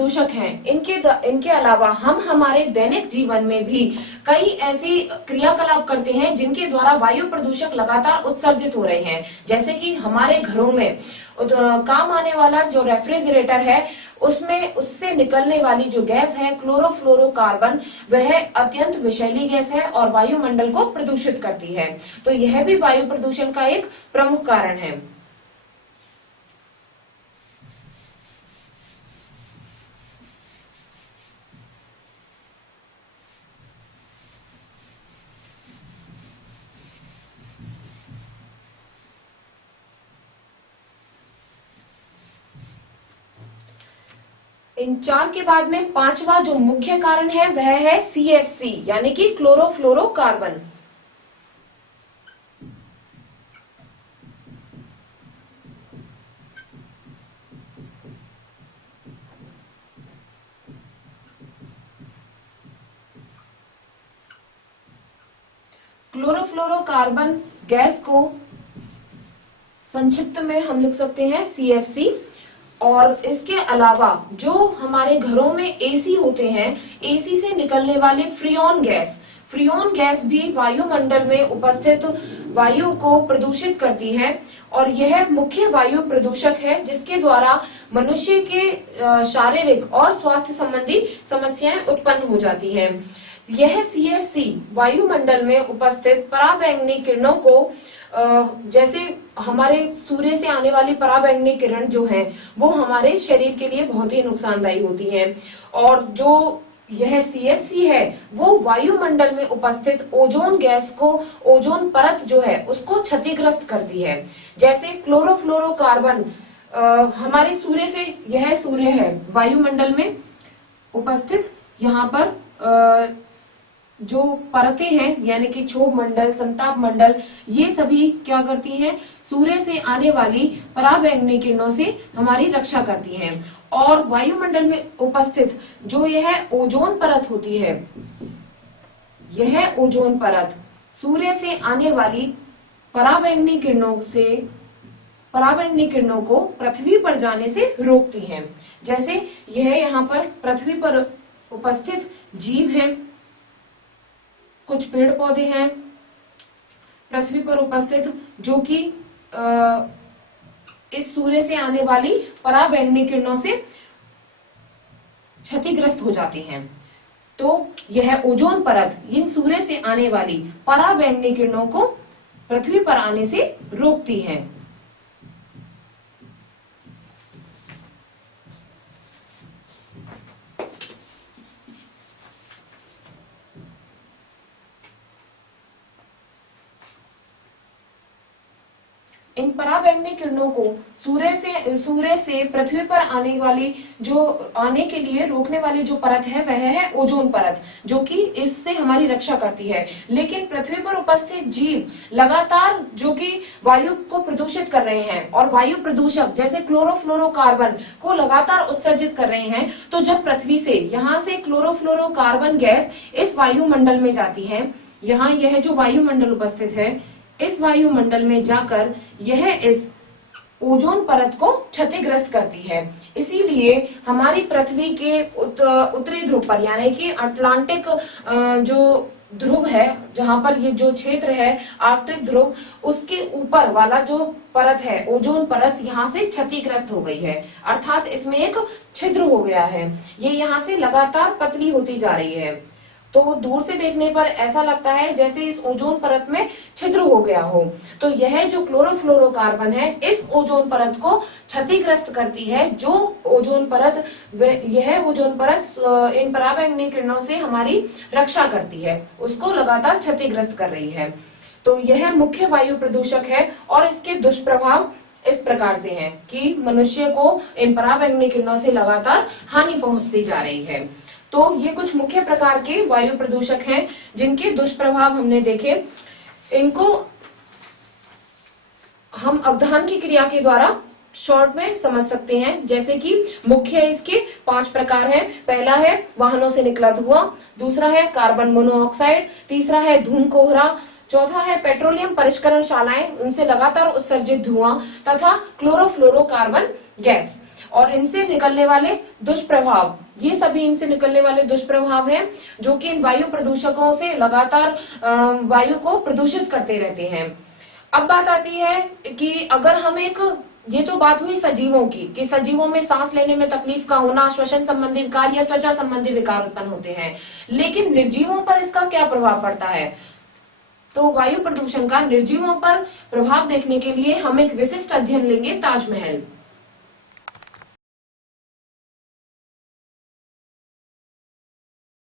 प्रदूषक हैं, इनके अलावा हम हमारे दैनिक जीवन में भी कई ऐसी क्रियाकलाप करते हैं जिनके द्वारा वायु प्रदूषक लगातार उत्सर्जित हो रहे हैं। जैसे कि हमारे घरों में काम आने वाला जो रेफ्रिजरेटर है, उससे निकलने वाली जो गैस है क्लोरोफ्लोरोकार्बन, वह अत्यंत विषैली गैस है और वायुमंडल को प्रदूषित करती है। तो यह भी वायु प्रदूषण का एक प्रमुख कारण है। इन 4 के बाद में 5वां जो मुख्य कारण है वह है CFC यानी कि क्लोरोफ्लोरोकार्बन। क्लोरोफ्लोरोकार्बन गैस को संक्षिप्त में हम लिख सकते हैं CFC। और इसके अलावा जो हमारे घरों में एसी होते हैं, एसी से निकलने वाले फ्रीऑन गैस भी वायुमंडल में उपस्थित वायु को प्रदूषित करती है और यह मुख्य वायु प्रदूषक है जिसके द्वारा मनुष्य के शारीरिक और स्वास्थ्य संबंधी समस्याएं उत्पन्न हो जाती हैं। यह CFC वायुमंडल में उपस्थित पराबैंगनी किरणों को जैसे हमारे सूर्य से आने वाली पराबैंगनी किरण जो है वो हमारे शरीर के लिए बहुत ही नुकसानदायी होती है। और जो यह CFC है वो वायुमंडल में उपस्थित ओजोन गैस को, ओजोन परत जो है उसको क्षतिग्रस्त करती है। जैसे क्लोरोफ्लोरोकार्बन हमारे सूर्य से, यह सूर्य है वायुमंडल में उपस्थित, यहाँ पर जो परतें हैं यानी कि क्षोभ मंडल, समताप मंडल, ये सभी क्या करती हैं, सूर्य से आने वाली पराबैंगनी किरणों से हमारी रक्षा करती हैं। और वायुमंडल में उपस्थित जो यह ओजोन परत होती है, यह ओजोन परत सूर्य से आने वाली पराबैंगनी किरणों को पृथ्वी पर जाने से रोकती हैं। जैसे यह यहाँ पर पृथ्वी पर उपस्थित जीव हैं, कुछ पेड़ पौधे हैं पृथ्वी पर उपस्थित जो कि इस सूर्य से आने वाली पराबैंगनी किरणों से क्षतिग्रस्त हो जाते हैं। तो यह ओजोन परत इन सूर्य से आने वाली पराबैंगनी किरणों को पृथ्वी पर आने से रोकती है। इन पराबैंगनी किरणों को सूर्य से पृथ्वी पर आने के लिए रोकने वाली जो परत है वह है ओजोन परत, जो कि इससे हमारी रक्षा करती है। लेकिन पृथ्वी पर उपस्थित जीव लगातार जो कि वायु को प्रदूषित कर रहे हैं और वायु प्रदूषक जैसे क्लोरोफ्लोरोकार्बन को लगातार उत्सर्जित कर रहे हैं। तो जब पृथ्वी से यहाँ से क्लोरोफ्लोरोकार्बन गैस इस वायुमंडल में जाती है, यहाँ यह जो वायुमंडल उपस्थित है, इस वायुमंडल में जाकर यह इस ओजोन परत को क्षतिग्रस्त करती है। इसीलिए हमारी पृथ्वी के उत्तरी ध्रुव पर यानी कि अटलांटिक जो ध्रुव है, जहां पर ये जो क्षेत्र है आर्कटिक ध्रुव, उसके ऊपर वाला जो परत है ओजोन परत यहाँ से क्षतिग्रस्त हो गई है, अर्थात इसमें एक छिद्र हो गया है। ये यहाँ से लगातार पतली होती जा रही है। तो दूर से देखने पर ऐसा लगता है जैसे इस ओजोन परत में छिद्र हो गया हो। तो यह जो क्लोरोफ्लोरोकार्बन है इस ओजोन परत को क्षतिग्रस्त करती है। जो ओजोन परत, यह ओजोन परत इन पराबैंगनी किरणों से हमारी रक्षा करती है, उसको लगातार क्षतिग्रस्त कर रही है। तो यह मुख्य वायु प्रदूषक है और इसके दुष्प्रभाव इस प्रकार से हैं कि मनुष्य को इन पराबैंगनी किरणों से लगातार हानि पहुंचती जा रही है। तो ये कुछ मुख्य प्रकार के वायु प्रदूषक हैं जिनके दुष्प्रभाव हमने देखे। इनको हम अवधान की क्रिया के द्वारा शॉर्ट में समझ सकते हैं। जैसे कि मुख्य इसके 5 प्रकार हैं। पहला है वाहनों से निकला धुआं, दूसरा है कार्बन मोनोऑक्साइड, तीसरा है धूम कोहरा, चौथा है पेट्रोलियम परिष्करण शालाएं, उनसे लगातार उत्सर्जित धुआं तथा क्लोरोफ्लोरोकार्बन गैस। और इनसे निकलने वाले दुष्प्रभाव, ये सभी इनसे निकलने वाले दुष्प्रभाव हैं जो कि इन वायु प्रदूषकों से लगातार वायु को प्रदूषित करते रहते हैं। अब बात आती है कि अगर हम ये तो बात हुई सजीवों की, कि सजीवों में सांस लेने में तकलीफ का होना, श्वसन संबंधी विकार या त्वचा संबंधी विकार उत्पन्न होते हैं, लेकिन निर्जीवों पर इसका क्या प्रभाव पड़ता है? तो वायु प्रदूषण का निर्जीवों पर प्रभाव देखने के लिए हम एक विशिष्ट अध्ययन लेंगे, ताजमहल।